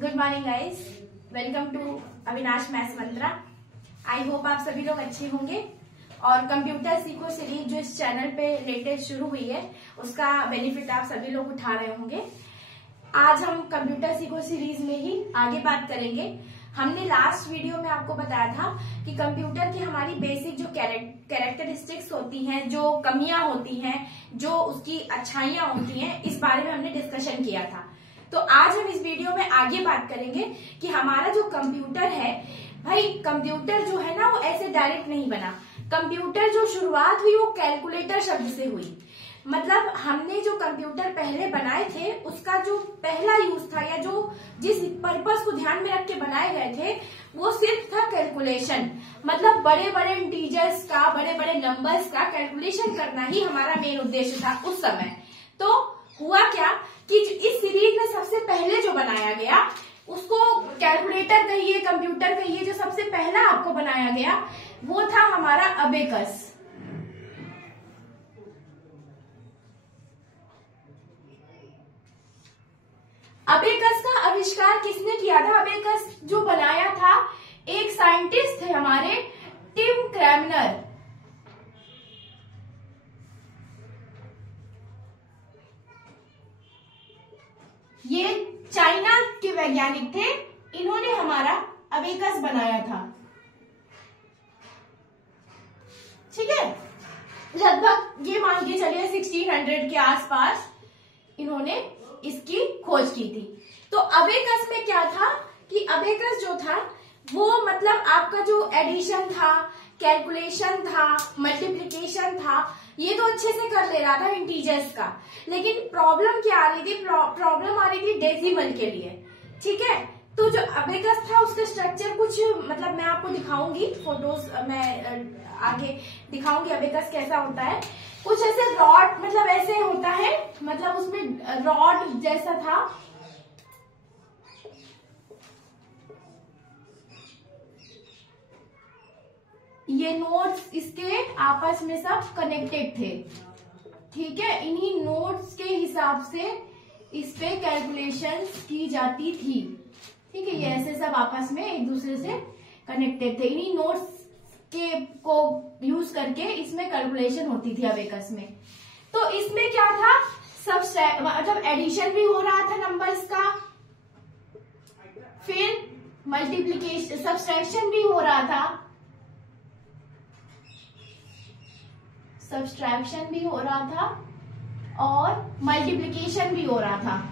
Good morning guys, welcome to Avinash maths mantra. I hope आप सभी लोग अच्छे होंगे और कंप्यूटर सीखो सीरीज जो इस चैनल पे लेटेस्ट शुरू हुई है उसका बेनिफिट आप सभी लोग उठा रहे होंगे। आज हम कंप्यूटर सीखो सीरीज में ही आगे बात करेंगे। हमने लास्ट वीडियो में आपको बताया था कि कंप्यूटर की हमारी बेसिक जो कैरेक्टरिस्टिक्स होती हैं, जो कमियां होती हैं, जो उसकी अच्छाइयां होती हैं, इस बारे में हमने डिस्कशन किया था। तो आज हम इस वीडियो में आगे बात करेंगे कि हमारा जो कंप्यूटर है, भाई कंप्यूटर जो है ना वो ऐसे डायरेक्ट नहीं बना। कंप्यूटर जो शुरुआत हुई वो कैलकुलेटर शब्द से हुई। मतलब हमने जो कंप्यूटर पहले बनाए थे उसका जो पहला यूज था या जो जिस पर्पस को ध्यान में रख के बनाए गए थे वो सिर्फ था कैलकुलेशन। मतलब बड़े बड़े इंटीजर्स का, बड़े बड़े नंबर्स का कैलकुलेशन करना ही हमारा मेन उद्देश्य था उस समय। तो हुआ क्या कि इस सीरीज में सबसे पहले जो बनाया गया उसको कैलकुलेटर कहिए, कंप्यूटर कहिए, जो सबसे पहला आपको बनाया गया वो था हमारा अबेकस। अबेकस का आविष्कार किसने किया था? अबेकस जो बनाया था एक साइंटिस्ट थे हमारे, टिम क्रैमनर। ये चाइना के वैज्ञानिक थे, इन्होंने हमारा अबेकस बनाया था। ठीक है, लगभग ये मान के चलिए 1600 के आसपास इन्होंने इसकी खोज की थी। तो अबेकस में क्या था कि अबेकस जो था वो मतलब आपका जो एडिशन था, कैलकुलेशन था, मल्टीप्लिकेशन था, ये तो अच्छे से कर ले रहा था इंटीजर्स का। लेकिन प्रॉब्लम क्या आ रही थी? प्रॉब्लम आ रही थी डेसिमल के लिए। ठीक है, तो जो अबेकस था उसका स्ट्रक्चर कुछ मतलब मैं आपको दिखाऊंगी, फोटोज मैं आगे दिखाऊंगी अबेकस कैसा होता है। कुछ ऐसे रॉड मतलब ऐसे होता है, मतलब उसमें रॉड जैसा था। ये नोड्स इसके आपस में सब कनेक्टेड थे। ठीक है, इन्हीं नोड्स के हिसाब से इस पे कैलकुलेशंस की जाती थी। ठीक है, ये ऐसे सब आपस में एक दूसरे से कनेक्टेड थे। इन्हीं नोड्स के को यूज करके इसमें कैलकुलेशन होती थी अबेकस में। तो इसमें क्या था, सब मतलब एडिशन भी हो रहा था नंबर्स का, फिर मल्टीप्लीकेशन सब्सट्रैक्शन भी हो रहा था, सब्सट्रैक्शन भी हो रहा था और मल्टीप्लिकेशन भी हो रहा था।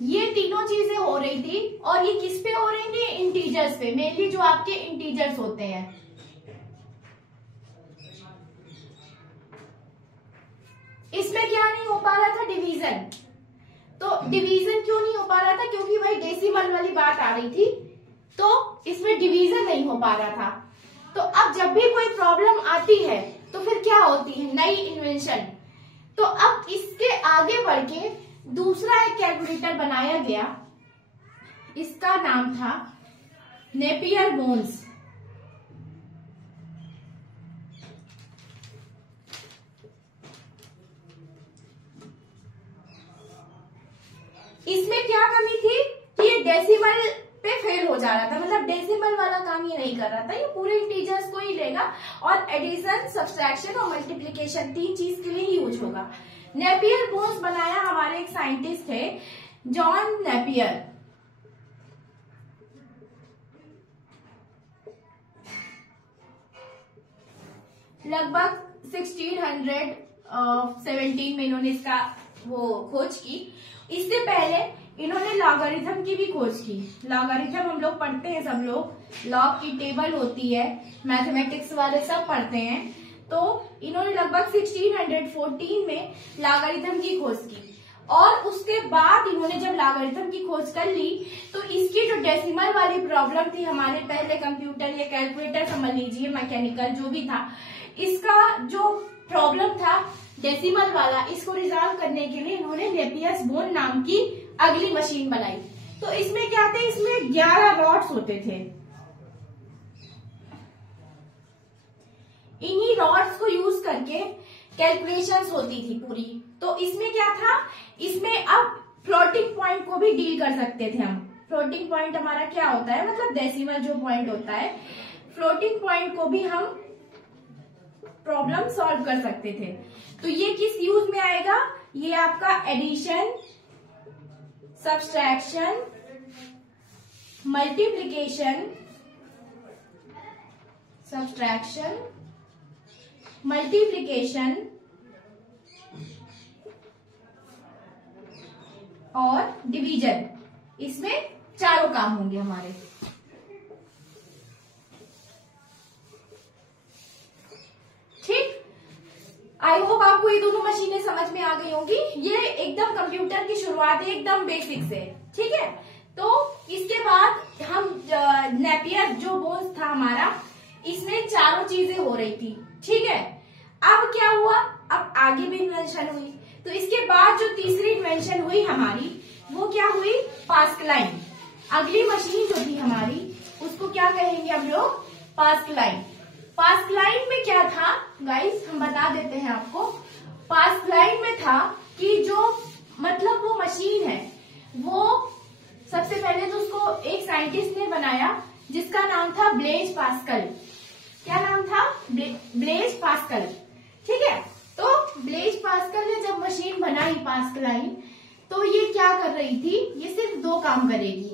ये तीनों चीजें हो रही थी और ये किस पे हो रही थी? इंटीजर्स पे, मेनली जो आपके इंटीजर्स होते हैं। इसमें क्या नहीं हो पा रहा था? डिवीजन। तो डिवीजन क्यों नहीं हो पा रहा था? क्योंकि भाई डेसिमल वाली बात आ रही थी, तो इसमें डिवीजन नहीं हो पा रहा था। तो अब जब भी कोई प्रॉब्लम आती है तो फिर क्या होती है? नई इन्वेंशन। तो अब इसके आगे बढ़ के दूसरा एक कैलकुलेटर बनाया गया, इसका नाम था नेपियर बोन्स। इसमें क्या कमी थी कि ये डेसिमल पे फेल हो जा रहा था। मतलब डेसिमल वाला काम ये नहीं कर रहा था, ये पूरे इंटीजर्स को ही लेगा और एडिशन, सब्सट्रैक्शन और मल्टीप्लिकेशन तीन चीज के लिए ही यूज होगा। नेपियर बोन्स बनाया हमारे एक साइंटिस्ट थे, जॉन नेपियर। लगभग 1617 में इन्होंने इसका वो खोज की। इससे पहले इन्होंने लॉगरिथम की भी खोज की। लॉगरिथम हम लोग पढ़ते हैं, सब लोग लॉग की टेबल होती है, मैथमेटिक्स वाले सब पढ़ते हैं। तो इन्होंने लगभग 1614 में लॉगरिथम की खोज की और उसके बाद इन्होंने जब लॉगरिथम की खोज कर ली तो इसकी जो डेसिमल वाली प्रॉब्लम थी हमारे पहले कंप्यूटर या कैलकुलेटर समझ लीजिए, मैकेनिकल जो भी था, इसका जो प्रॉब्लम था डेसिमल वाला, इसको रिजॉल्व करने के लिए इन्होंने नेपियर बोन नाम की अगली मशीन बनाई। तो इसमें क्या थे? इसमें 11 रॉड्स होते थे। इन्हीं इन्हीं रॉड्स को यूज करके कैलकुलेशंस होती थी पूरी। तो इसमें क्या था, इसमें अब फ्लोटिंग पॉइंट को भी डील कर सकते थे हम। फ्लोटिंग पॉइंट हमारा क्या होता है, मतलब डेसिमल जो पॉइंट होता है, फ्लोटिंग पॉइंट को भी हम प्रॉब्लम सॉल्व कर सकते थे। तो ये किस यूज में आएगा, ये आपका addition, subtraction, multiplication, subtraction, multiplication और डिवीजन, इसमें चारों काम होंगे हमारे। ठीक, आई होप आपको ये दोनों मशीनें समझ में आ गई होंगी। ये एकदम कंप्यूटर की शुरुआत है, एकदम बेसिक से। ठीक है, तो इसके बाद हम नेपियर जो बोन्स था हमारा, इसमें चारों चीजें हो रही थी। ठीक है, अब क्या हुआ, अब आगे भी इन्वेंशन हुई। तो इसके बाद जो तीसरी इन्वेंशन हुई हमारी, वो क्या हुई, पास्कलाइन। अगली मशीन जो थी हमारी, उसको क्या कहेंगे हम लोग, पास्कलाइन। पास्कलाइन में क्या था गाइस, हम बता देते हैं आपको। पास्कलाइन में था कि जो मतलब वो मशीन है, वो सबसे पहले तो उसको एक साइंटिस्ट ने बनाया जिसका नाम था ब्लेज पास्कल। क्या नाम था, ब्लेज पास्कल। ठीक है, तो ब्लेज पास्कल ने जब मशीन बनाई पास्कलाइन, तो ये क्या कर रही थी, ये सिर्फ दो काम करेगी।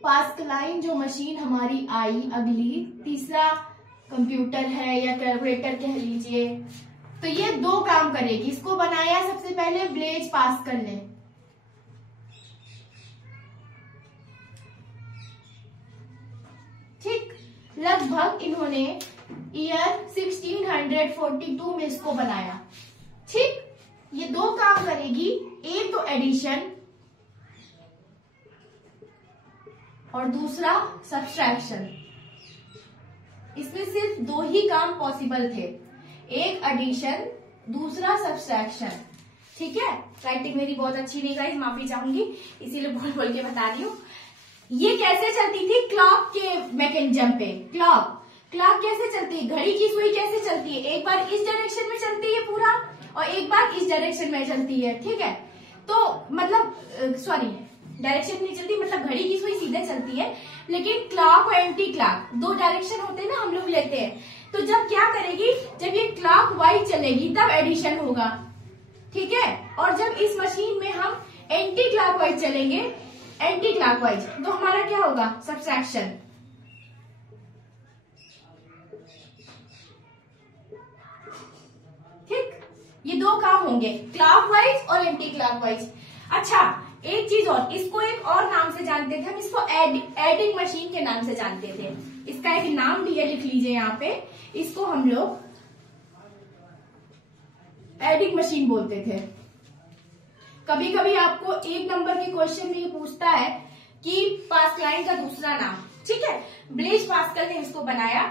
पास्कलाइन जो मशीन हमारी आई अगली, तीसरा कंप्यूटर है या कैलकुलेटर कह लीजिए, तो ये दो काम करेगी। इसको बनाया सबसे पहले ब्लेज पास्कल ने। ठीक, लगभग इन्होंने ईयर 1642 में इसको बनाया। ठीक, ये दो काम करेगी, एक तो एडिशन और दूसरा सब्सट्रैक्शन। इसमें सिर्फ दो ही काम पॉसिबल थे, एक एडिशन, दूसरा सब्सट्रैक्शन। ठीक है, राइटिंग मेरी बहुत अच्छी नहीं गाइस, माफी चाहूंगी, इसीलिए बोल बोल के बता रही हूँ। ये कैसे चलती थी, क्लॉक के मैकेनिज्म पे। क्लॉक कैसे चलती है, घड़ी की सुई कैसे चलती है, एक बार इस डायरेक्शन में चलती है पूरा और एक बार इस डायरेक्शन में चलती है। ठीक है, तो मतलब सॉरी, डायरेक्शन नहीं चलती, मतलब घड़ी की सुई सीधे चलती है, लेकिन क्लॉक और एंटी क्लॉक दो डायरेक्शन होते हैं ना, हम लोग लेते हैं। तो जब क्या करेगी, जब ये क्लॉक वाइज चलेगी तब एडिशन होगा। ठीक है, और जब इस मशीन में हम एंटी क्लॉक वाइज चलेंगे, एंटी क्लॉक वाइज, तो हमारा क्या होगा, सब्सट्रैक्शन। ठीक, ये दो काम होंगे, क्लॉक वाइज और एंटी क्लॉक वाइज। अच्छा, एक चीज और, इसको एक और नाम से जानते थे हम, इसको एडिंग मशीन के नाम से जानते थे। इसका एक नाम भी है, लिख लीजिए यहाँ पे, इसको हम लोग एडिंग मशीन बोलते थे। कभी कभी आपको एक नंबर के क्वेश्चन में ये पूछता है कि पास्कलाइन का दूसरा नाम। ठीक है, ब्लेज पास्कल ने इसको बनाया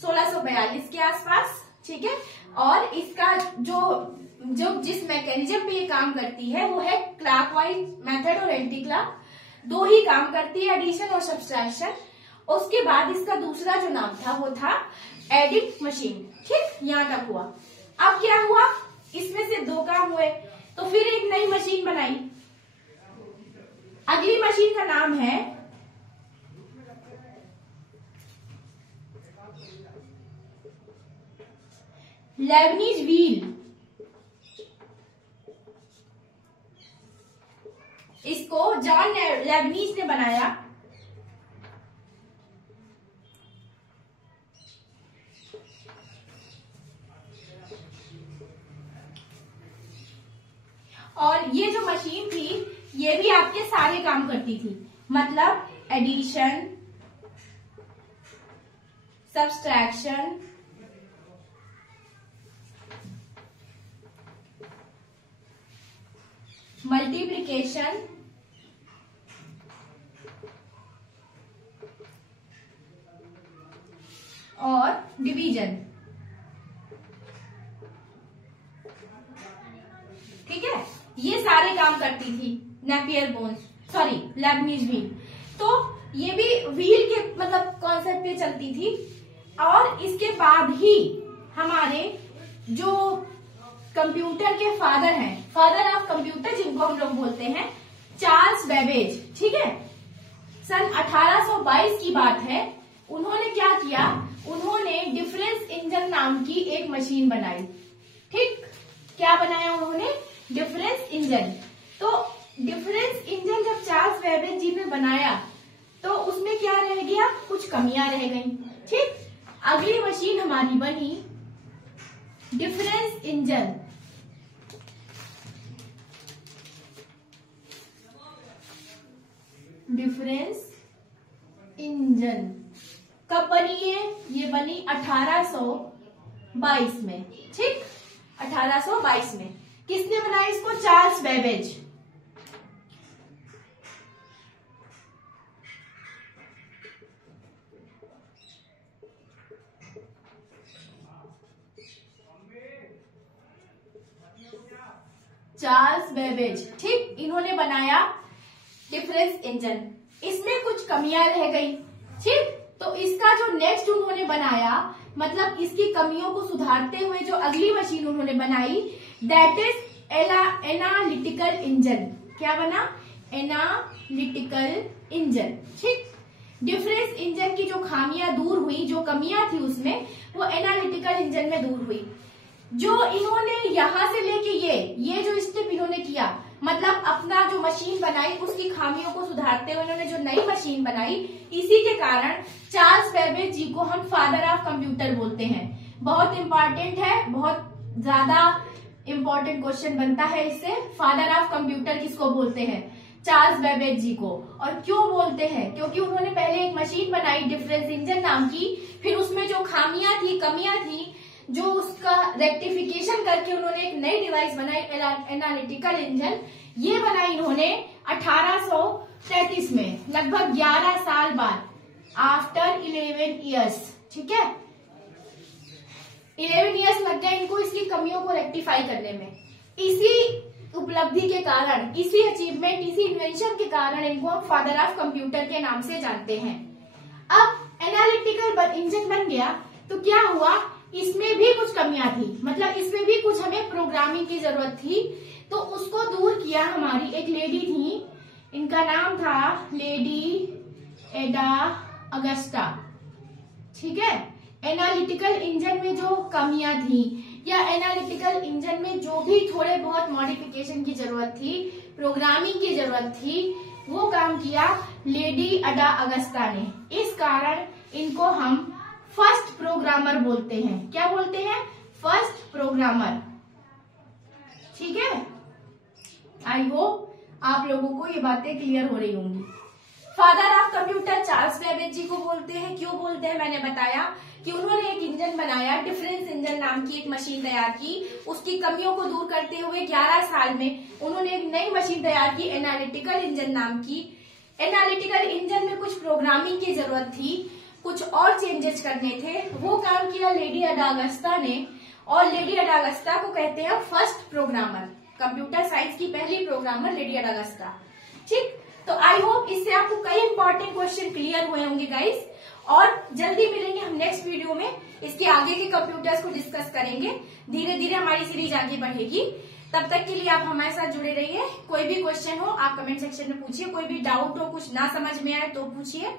1642 के आसपास। ठीक है, और इसका जो जिस मैकेनिज्म पे ये काम करती है वो है क्लॉकवाइज मेथड और एंटी क्लॉक, दो ही काम करती है, एडिशन और सब्सट्रैक्शन। उसके बाद इसका दूसरा जो नाम था वो था एडिंग मशीन। ठीक, यहां तक हुआ। अब क्या हुआ, इसमें से दो काम हुए, तो फिर एक नई मशीन बनाई। अगली मशीन का नाम है लेबनीज व्हील। इसको जॉन लेबनीज ने बनाया। और ये जो मशीन थी, ये भी आपके सारे काम करती थी, मतलब एडिशन, सब्सट्रैक्शन, मल्टीप्लिकेशन और डिवीजन। ठीक है, ये सारे काम करती थी Napier bones, sorry Lebanese wheel. तो ये भी व्हील के मतलब कॉन्सेप्ट पे चलती थी। और इसके बाद ही हमारे जो कंप्यूटर के फादर हैं, फादर ऑफ कंप्यूटर जिनको हम लोग बोलते हैं, चार्ल्स बेबेज, ठीक है, सन 1822 की बात है। उन्होंने क्या किया, उन्होंने डिफरेंस इंजन नाम की एक मशीन बनाई। ठीक, क्या बनाया उन्होंने, डिफरेंस इंजन। तो डिफरेंस इंजन जब चार्ल्स बेबेज जी ने बनाया तो उसमें क्या रह गया, कुछ कमियां रह गई। ठीक, अगली मशीन हमारी बनी डिफरेंस इंजन। डिफरेंस इंजन कब बनी ये बनी 1822 में। ठीक, 1822 में। किसने बनाया इसको, चार्ल्स बेबेज। चार्ल्स बेबेज, ठीक, इन्होंने बनाया डिफरेंस इंजन। इसमें कुछ कमियां रह गई। ठीक, तो इसका जो नेक्स्ट उन्होंने बनाया, मतलब इसकी कमियों को सुधारते हुए जो अगली मशीन उन्होंने बनाई, दैट इज एनालिटिकल इंजन। क्या बना, एनालिटिकल इंजन। ठीक, डिफरेंस इंजन की जो खामियां दूर हुई, जो कमियां थी उसमें, वो एनालिटिकल इंजन में दूर हुई। जो इन्होंने यहां से लेके ये जो स्टेप इन्होंने किया, मतलब अपना जो मशीन बनाई उसकी खामियों को सुधारते हुए इन्होंने जो नई मशीन बनाई, इसी के कारण चार्ल्स बेबेज जी को हम फादर ऑफ कंप्यूटर बोलते हैं। बहुत इंपॉर्टेंट है, बहुत ज्यादा इंपॉर्टेंट क्वेश्चन बनता है इससे। फादर ऑफ कंप्यूटर किसको बोलते हैं, चार्ल्स बेबेज जी को। और क्यों बोलते हैं, क्योंकि उन्होंने पहले एक मशीन बनाई डिफरेंस इंजन नाम की, फिर उसमें जो खामियां थी, कमियां थी, जो उसका रेक्टिफिकेशन करके उन्होंने एक नई डिवाइस बनाई, एनालिटिकल इंजन। ये बनाई इन्होंने 1833 में, लगभग 11 साल बाद, आफ्टर 11 ईयर्स। ठीक है, 11 ईयर्स लग गए इनको इसकी कमियों को रेक्टिफाई करने में। इसी उपलब्धि के कारण, इसी अचीवमेंट, इसी इन्वेंशन के कारण इनको हम फादर ऑफ कंप्यूटर के नाम से जानते हैं। अब एनालिटिकल इंजन बन गया तो क्या हुआ, इसमें भी कुछ कमियां थी, मतलब इसमें भी कुछ हमें प्रोग्रामिंग की जरूरत थी। तो उसको दूर किया हमारी एक लेडी थी, इनका नाम था लेडी एडा अगस्टा। ठीक है, एनालिटिकल इंजन में जो कमियां थी या एनालिटिकल इंजन में जो भी थोड़े बहुत मॉडिफिकेशन की जरूरत थी, प्रोग्रामिंग की जरूरत थी, वो काम किया लेडी एडा अगस्ता ने। इस कारण इनको हम फर्स्ट प्रोग्रामर बोलते हैं। क्या बोलते हैं, फर्स्ट प्रोग्रामर। ठीक है, आई होप आप लोगों को ये बातें क्लियर हो रही होंगी। Father of computer Charles Babbage ji को बोलते हैं। क्यों बोलते हैं, मैंने बताया कि उन्होंने एक इंजन बनाया, डिफरेंस इंजन नाम की एक मशीन तैयार की। उसकी कमियों को दूर करते हुए 11 साल में उन्होंने एक नई मशीन तैयार की, एनालिटिकल इंजन नाम की। एनालिटिकल इंजन में कुछ प्रोग्रामिंग की जरूरत थी, कुछ और चेंजेस करने थे, वो काम किया लेडी एडा अगस्ता ने। और लेडी एडा अगस्ता को कहते हैं फर्स्ट प्रोग्रामर, कंप्यूटर साइंस की पहली प्रोग्रामर लेडी एडा अगस्ता। ठीक, तो आई होप इससे आपको कई इंपॉर्टेंट क्वेश्चन क्लियर हुए होंगे गाइस। और जल्दी मिलेंगे हम नेक्स्ट वीडियो में, इसके आगे के कंप्यूटर्स को डिस्कस करेंगे। धीरे धीरे हमारी सीरीज आगे बढ़ेगी। तब तक के लिए आप हमारे साथ जुड़े रहिए। कोई भी क्वेश्चन हो आप कमेंट सेक्शन में पूछिए, कोई भी डाउट हो, कुछ ना समझ में आए तो पूछिए।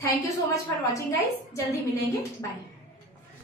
Thank you so much for watching guys, जल्दी मिलेंगे, बाय।